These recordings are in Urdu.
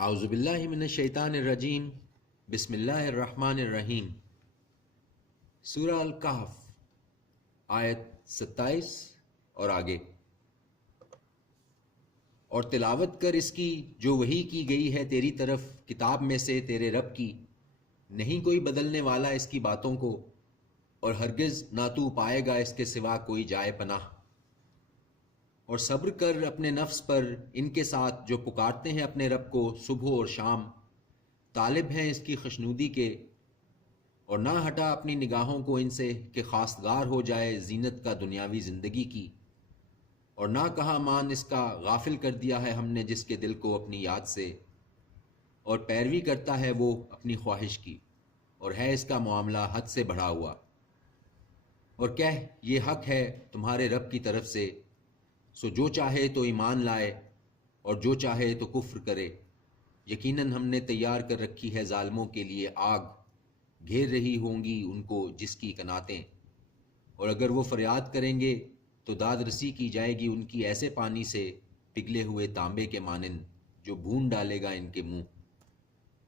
اعوذ باللہ من الشیطان الرجیم، بسم اللہ الرحمن الرحیم۔ سورہ الکہف، آیت 27 اور آگے۔ اور تلاوت کر اس کی جو وحی کی گئی ہے تیری طرف کتاب میں سے تیرے رب کی، نہیں کوئی بدلنے والا اس کی باتوں کو، اور ہرگز نہ تو پائے گا اس کے سوا کوئی جائے پناہ۔ اور صبر کر اپنے نفس پر ان کے ساتھ جو پکارتے ہیں اپنے رب کو صبح اور شام، طالب ہیں اس کی خوشنودی کے، اور نہ ہٹا اپنی نگاہوں کو ان سے کہ خواستگار ہو جائے زینت کا دنیاوی زندگی کی، اور نہ کہا مان اس کا غافل کر دیا ہے ہم نے جس کے دل کو اپنی یاد سے، اور پیروی کرتا ہے وہ اپنی خواہش کی، اور ہے اس کا معاملہ حد سے بڑھا ہوا۔ اور کہہ یہ حق ہے تمہارے رب کی طرف سے، سو جو چاہے تو ایمان لائے اور جو چاہے تو کفر کرے۔ یقیناً ہم نے تیار کر رکھی ہے ظالموں کے لیے آگ، گھیر رہی ہوں گی ان کو جس کی کناتیں، اور اگر وہ فریاد کریں گے تو داد رسی کی جائے گی ان کی ایسے پانی سے پگھلے ہوئے تانبے کے مانند جو بھون ڈالے گا ان کے منہ۔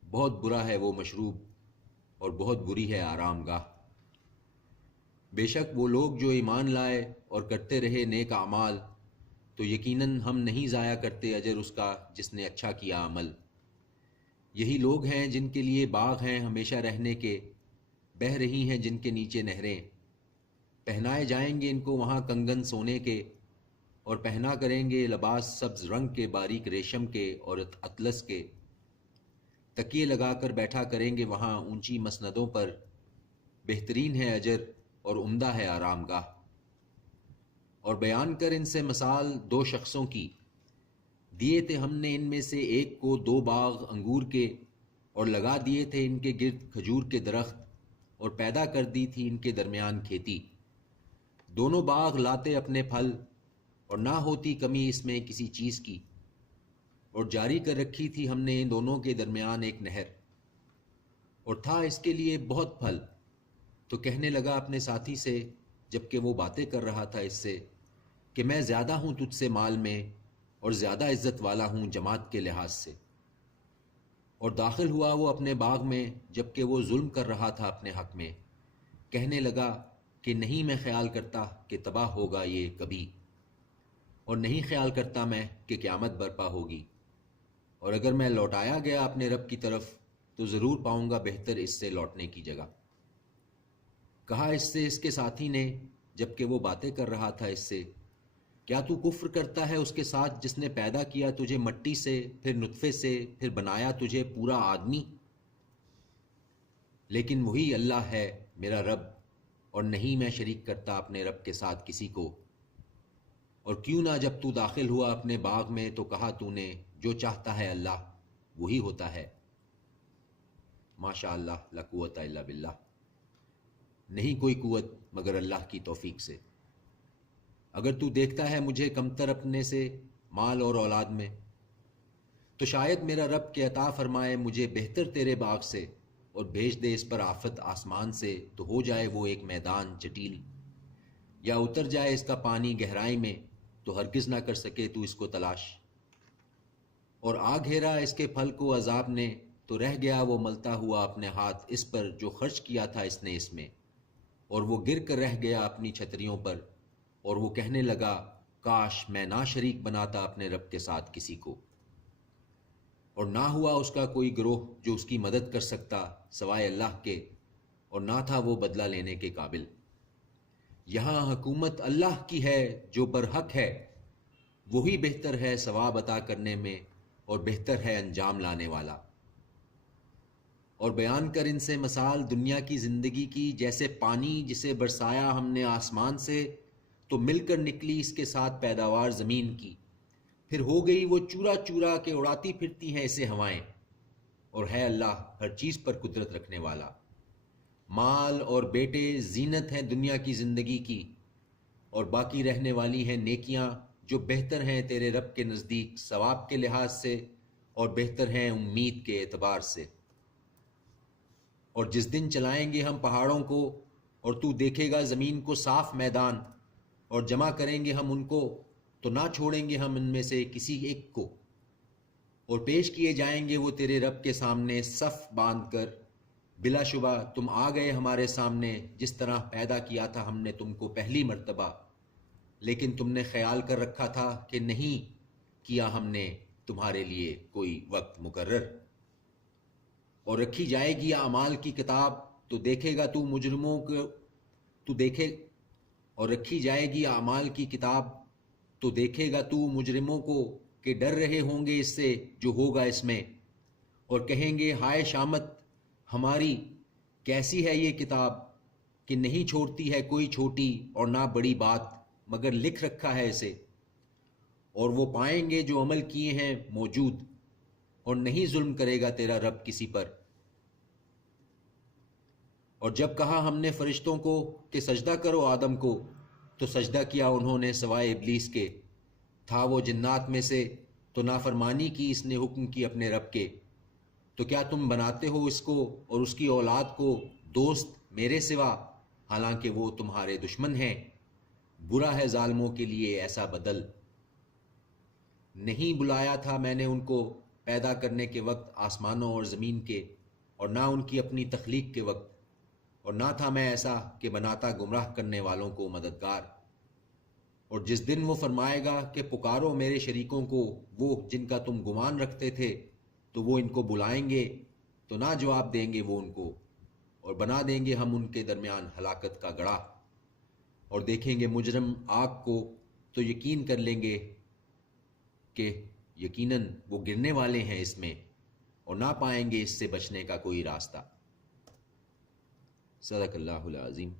بہت برا ہے وہ مشروب اور بہت بری ہے آرام گاہ۔ بے شک وہ لوگ جو ایمان لائے اور کرتے رہے نیک اعمال، تو یقیناً ہم نہیں ضائع کرتے اجر اس کا جس نے اچھا کیا عمل۔ یہی لوگ ہیں جن کے لیے باغ ہیں ہمیشہ رہنے کے، بہہ رہی ہیں جن کے نیچے نہریں، پہنائے جائیں گے ان کو وہاں کنگن سونے کے، اور پہنا کریں گے لباس سبز رنگ کے باریک ریشم کے اور اطلس کے، تکیے لگا کر بیٹھا کریں گے وہاں اونچی مسندوں پر، بہترین ہے اجر اور عمدہ ہے آرام گاہ۔ اور بیان کر ان سے مثال دو شخصوں کی، دیے تھے ہم نے ان میں سے ایک کو 2 باغ انگور کے، اور لگا دیے تھے ان کے گرد کھجور کے درخت، اور پیدا کر دی تھی ان کے درمیان کھیتی۔ دونوں باغ لاتے اپنے پھل، اور نہ ہوتی کمی اس میں کسی چیز کی، اور جاری کر رکھی تھی ہم نے ان دونوں کے درمیان ایک نہر، اور تھا اس کے لیے بہت پھل۔ تو کہنے لگا اپنے ساتھی سے جبکہ وہ باتیں کر رہا تھا اس سے کہ میں زیادہ ہوں تجھ سے مال میں، اور زیادہ عزت والا ہوں جماعت کے لحاظ سے۔ اور داخل ہوا وہ اپنے باغ میں جبکہ وہ ظلم کر رہا تھا اپنے حق میں، کہنے لگا کہ نہیں میں خیال کرتا کہ تباہ ہوگا یہ کبھی، اور نہیں خیال کرتا میں کہ قیامت برپا ہوگی، اور اگر میں لوٹایا گیا اپنے رب کی طرف تو ضرور پاؤں گا بہتر اس سے لوٹنے کی جگہ۔ کہا اس سے اس کے ساتھی نے جبکہ وہ باتیں کر رہا تھا اس سے، کیا تو کفر کرتا ہے اس کے ساتھ جس نے پیدا کیا تجھے مٹی سے، پھر نطفے سے، پھر بنایا تجھے پورا آدمی؟ لیکن وہی اللہ ہے میرا رب، اور نہیں میں شریک کرتا اپنے رب کے ساتھ کسی کو۔ اور کیوں نہ جب تو داخل ہوا اپنے باغ میں تو کہا تو نے جو چاہتا ہے اللہ وہی ہوتا ہے۔ ماشاء اللہ لا قوت الا باللہ، نہیں کوئی قوت مگر اللہ کی توفیق سے۔ اگر تو دیکھتا ہے مجھے کمتر اپنے سے مال اور اولاد میں، تو شاید میرا رب کے عطا فرمائے مجھے بہتر تیرے باغ سے، اور بھیج دے اس پر آفت آسمان سے تو ہو جائے وہ ایک میدان چٹیل، یا اتر جائے اس کا پانی گہرائی میں تو ہرگز نہ کر سکے تو اس کو تلاش۔ اور آ گھیرا اس کے پھل کو عذاب نے تو رہ گیا وہ ملتا ہوا اپنے ہاتھ اس پر جو خرچ کیا تھا اس نے اس میں، اور وہ گر کر رہ گیا اپنی چھتریوں پر، اور وہ کہنے لگا کاش میں نہ شریک بناتا اپنے رب کے ساتھ کسی کو، اور نہ ہوا اس کا کوئی گروہ جو اس کی مدد کر سکتا سوائے اللہ کے، اور نہ تھا وہ بدلہ لینے کے قابل۔ یہاں حکومت اللہ کی ہے جو برحق ہے، وہی بہتر ہے ثواب عطا کرنے میں اور بہتر ہے انجام لانے والا۔ اور بیان کر ان سے مثال دنیا کی زندگی کی، جیسے پانی جسے برسایا ہم نے آسمان سے تو مل کر نکلی اس کے ساتھ پیداوار زمین کی، پھر ہو گئی وہ چورا چورا کے اڑاتی پھرتی ہیں اسے ہوائیں، اور ہے اللہ ہر چیز پر قدرت رکھنے والا۔ مال اور بیٹے زینت ہیں دنیا کی زندگی کی، اور باقی رہنے والی ہیں نیکیاں جو بہتر ہیں تیرے رب کے نزدیک ثواب کے لحاظ سے، اور بہتر ہیں امید کے اعتبار سے۔ اور جس دن چلائیں گے ہم پہاڑوں کو، اور تو دیکھے گا زمین کو صاف میدان، اور جمع کریں گے ہم ان کو تو نہ چھوڑیں گے ہم ان میں سے کسی ایک کو۔ اور پیش کیے جائیں گے وہ تیرے رب کے سامنے صف باندھ کر، بلا شبہ تم آ گئے ہمارے سامنے جس طرح پیدا کیا تھا ہم نے تم کو پہلی مرتبہ، لیکن تم نے خیال کر رکھا تھا کہ نہیں کیا ہم نے تمہارے لیے کوئی وقت مقرر۔ اور رکھی جائے گی اعمال کی کتاب تو دیکھے گا تو مجرموں کو، اور رکھی جائے گی اعمال کی کتاب تو دیکھے گا تو مجرموں کو کہ ڈر رہے ہوں گے اس سے جو ہوگا اس میں، اور کہیں گے ہائے شامت ہماری، کیسی ہے یہ کتاب کہ نہیں چھوڑتی ہے کوئی چھوٹی اور نہ بڑی بات مگر لکھ رکھا ہے اسے۔ اور وہ پائیں گے جو عمل کیے ہیں موجود، اور نہیں ظلم کرے گا تیرا رب کسی پر۔ اور جب کہا ہم نے فرشتوں کو کہ سجدہ کرو آدم کو، تو سجدہ کیا انہوں نے سوائے ابلیس کے، تھا وہ جنات میں سے، تو نافرمانی کی اس نے حکم کی اپنے رب کے۔ تو کیا تم بناتے ہو اس کو اور اس کی اولاد کو دوست میرے سوا، حالانکہ وہ تمہارے دشمن ہیں؟ برا ہے ظالموں کے لیے ایسا بدل۔ نہیں بلایا تھا میں نے ان کو پیدا کرنے کے وقت آسمانوں اور زمین کے، اور نہ ان کی اپنی تخلیق کے وقت، اور نہ تھا میں ایسا کہ بناتا گمراہ کرنے والوں کو مددگار۔ اور جس دن وہ فرمائے گا کہ پکارو میرے شریکوں کو، وہ جن کا تم گمان رکھتے تھے، تو وہ ان کو بلائیں گے تو نہ جواب دیں گے وہ ان کو، اور بنا دیں گے ہم ان کے درمیان ہلاکت کا گڑھا۔ اور دیکھیں گے مجرم آگ کو تو یقین کر لیں گے کہ یقیناً وہ گرنے والے ہیں اس میں، اور نہ پائیں گے اس سے بچنے کا کوئی راستہ۔ صدق اللہ العظیم۔